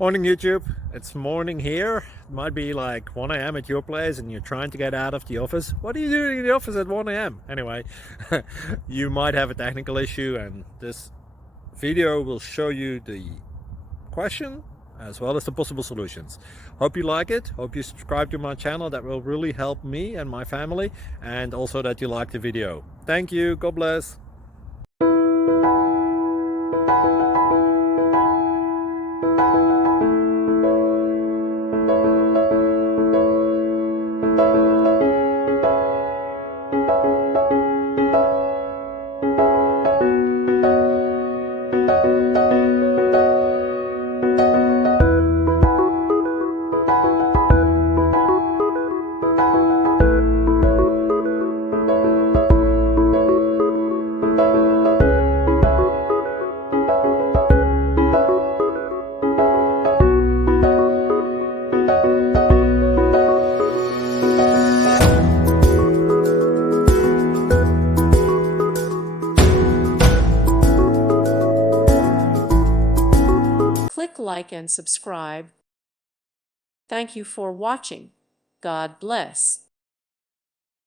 Morning YouTube, it's morning here. It might be like 1 a.m. at your place and you're trying to get out of the office. What are you doing in the office at 1 a.m.? Anyway, you might have a technical issue and this video will show you the question as well as the possible solutions. Hope you like it, hope you subscribe to my channel. That will really help me and my family, and also that you like the video. Thank you, God bless. Click like and subscribe. Thank you for watching. God bless.